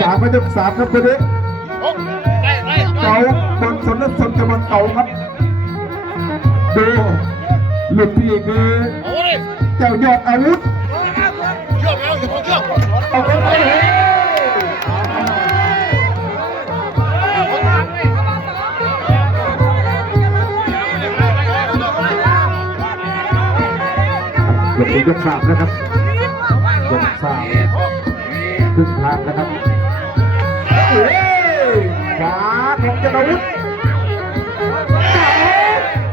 3ไม่ต้อง3ครับคนนี้เก่าบนสนสนจะมันเก่าครับดูหลุดพี่คือเจ้ายอดอาวุธเอาไปยก3นะครับยก3ครึ่งทางนะครับขวาของเจ้าอาวุธ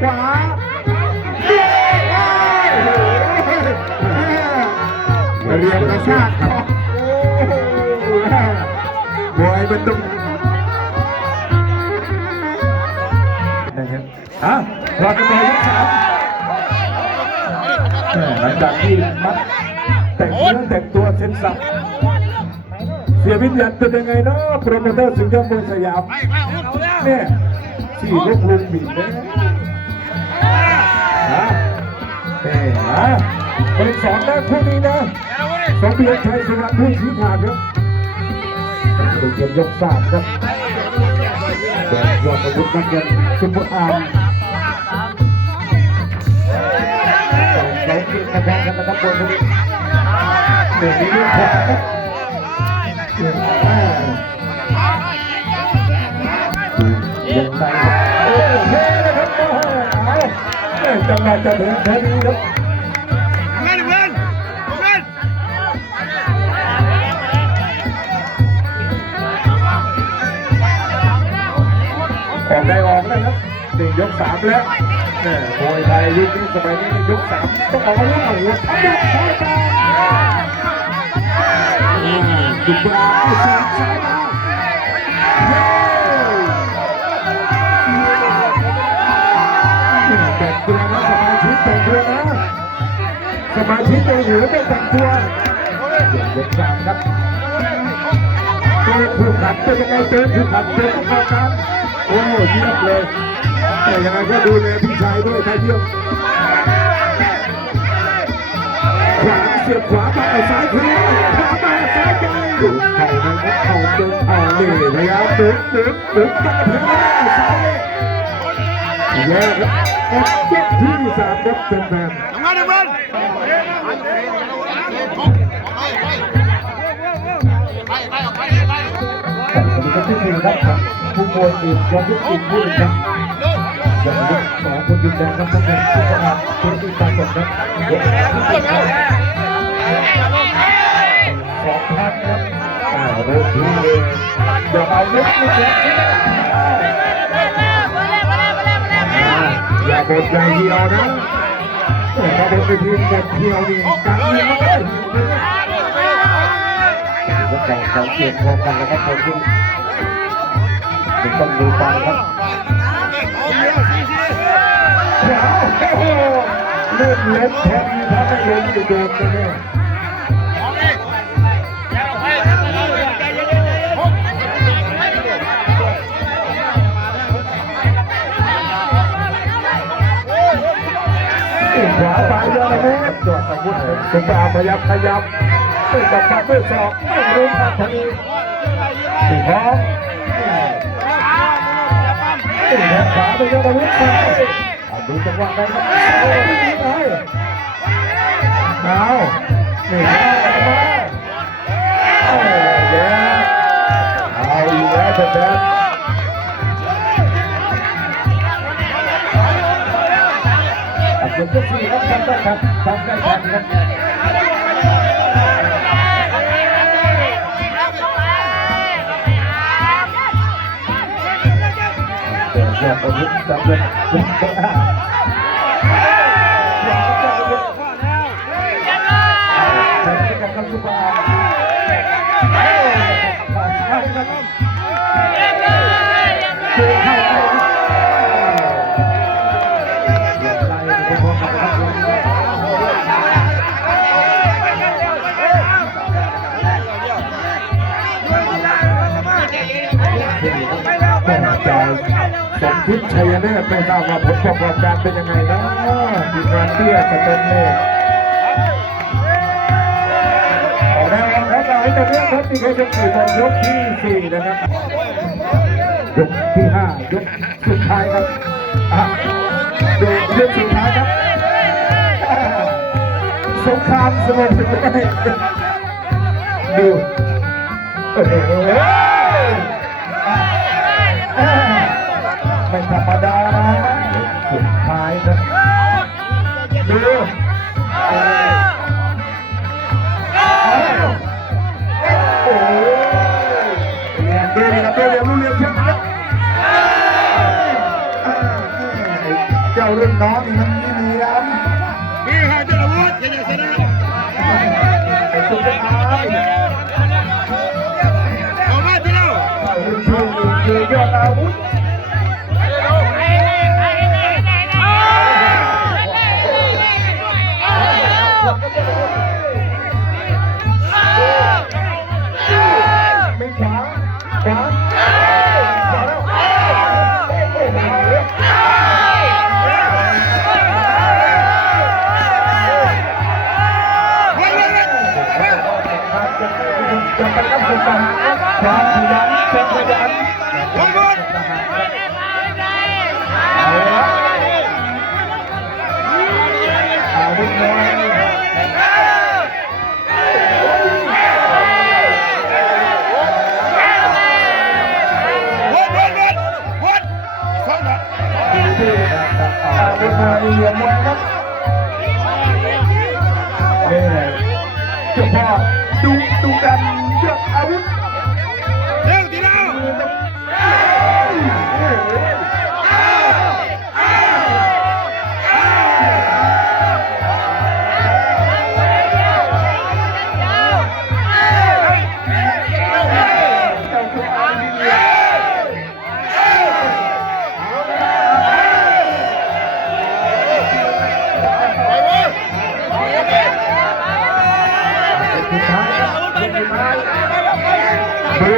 ขวาเรียงกระชากครับบอยมันต้องเราจะมายก3หลังจากที่มัดแต่งเนื้อแต่งตัวเซ็นสับเสียวิญญาณเป็นยังไงเนาะโปรโมเตอร์สิงห์มวยสยามเนี่ยสี่ลูกลุงบีบเลยเป็น2นะคู่นี้นะสมเด็จชัยสุวรรณผู้ชี้ขาดครับเกมยก3ครับแดงยอดอาวุธนักเรียนซุปเปอร์อาร์มเขาเกี่ยวกับกันนะครับบนนี้เดี๋ยวนี้ขวาลงไปโอเคนะครับจังหวะจะถึงแค่นี้ครับออกได้ออกนะครับยก3แล้วมวยไทยยุคนี้สมัยนี้ยก3ต้องออกอาวุธหัวทับยกซ้ายตาจุดบาที่ซ้ายมาแต่งตัวนะสมาชิกแต่งตัวนะสมาชิกในหัวต้องแต่งตัวยก3ครับผู้ขัดเป็นยังไงผู้ขัดเป็นผู้ขัดกันโอ้เยี่ยมเลยแต่ยังไงก็ดูแลพี่ชายด้วยใครเยี่ยมขวาเสียบขวามาซ้ายขึ้นขวามาซ้ายไปเข่านะครับเข่าเดินเข่านี่พยายามดึงตั้งถึงแล้วซ้ายแย่ครับยกที่3ครับเป็นแฟนแต่คนที่4ครับผู้มวยอีกยอดยุคอีกผู้นึงครับอย่างยุค2คนยืนแดงครับทั้งหมดทุกคนคนที่ตามกฎครับยกที่4ครับ2ท่านครับรูปที่เดี๋ยวเอาลุกลุกอย่าบดใจเหี่ยวนะถ้าบดไปทีบดเหี่ยวนี่กันเหี่ยวเลยแล้วก็เขาเกี่ยวข้องกันนะครับคนที่ต้องดูไปครับเลือดเล็ดแทนถ้าไม่ลงจะโดนกันเนี่ยขวาไปยอดเลยจอดอาวุธสุภาพยับขยับตึ้งกับปัดด้วยศอกไม่รู้ทันทีตีท้องตีแขนขวาไปยอดอาวุธซ้ายดูจังหวะได้ครับเอานี่มาเอาแย่เอาอีกแล้วแท้ยกที่4ครับทำได้ครับทำได้ครับยอดอาวุธจับเลยสุดยอดใช้กับคำสุภาพสมคิดชัยเนตรไม่ทราบว่าผลประกอบการเป็นยังไงนะทีมงานเตี้ยสเตนเล่ออกแนวครับเราให้ แบบนี้ครับที่เขาจะขี่บอลยกที่4นะครับยกที่5ยกสุดท้ายครับยกสุดท้ายครับสงครามสงบสุดเลยดูไม่ธรรมดานะสุดท้ายครับดูโอ้เรียนดีครับเรียนรู้เรียนเช่นนั้นเจ้ารุ่นน้องนี่มันมีครับ นี่ค่ะเจ้าอาวุธยังชนะ ไอ้สุดท้าย เอามาที่เรา รุ่นชื่อยอดอาวุธไม่ขวาขวาจะไปรับสุดท้ายความขยันความขยัน วันบน เอาละอาวุธน้อยวันสองดอก อาวุธน้อยเหลี่ยมมวยครับนี่แหละเจ้าพ่อดูกันยกอาวุธ เร็วที่เรา สุดท้ายครับสุดท้ายดู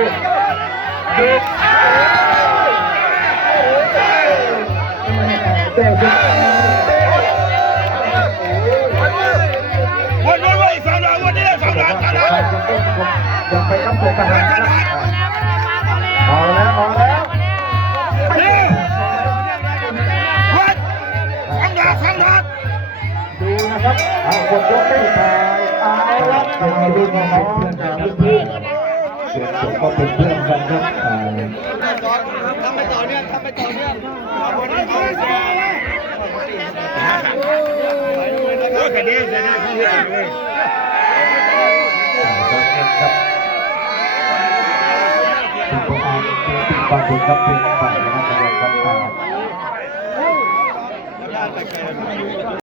แต่สุด วันอีกสองดอกวันนี้สองดอกกันแล้ว ยังไปรับตัวทหารครับเอาแล้ว เร็ววันสองดอก ดูนะครับเอาคนยกไม่ตายเอาละเอาดูน้องๆนะเพื่อนก็เป็นเพื่อนกันครับทำไปต่อเนื่องโอ้ยคดีชนะที่เลย ขอบคุณครับเป็นฝ่ายนะครับ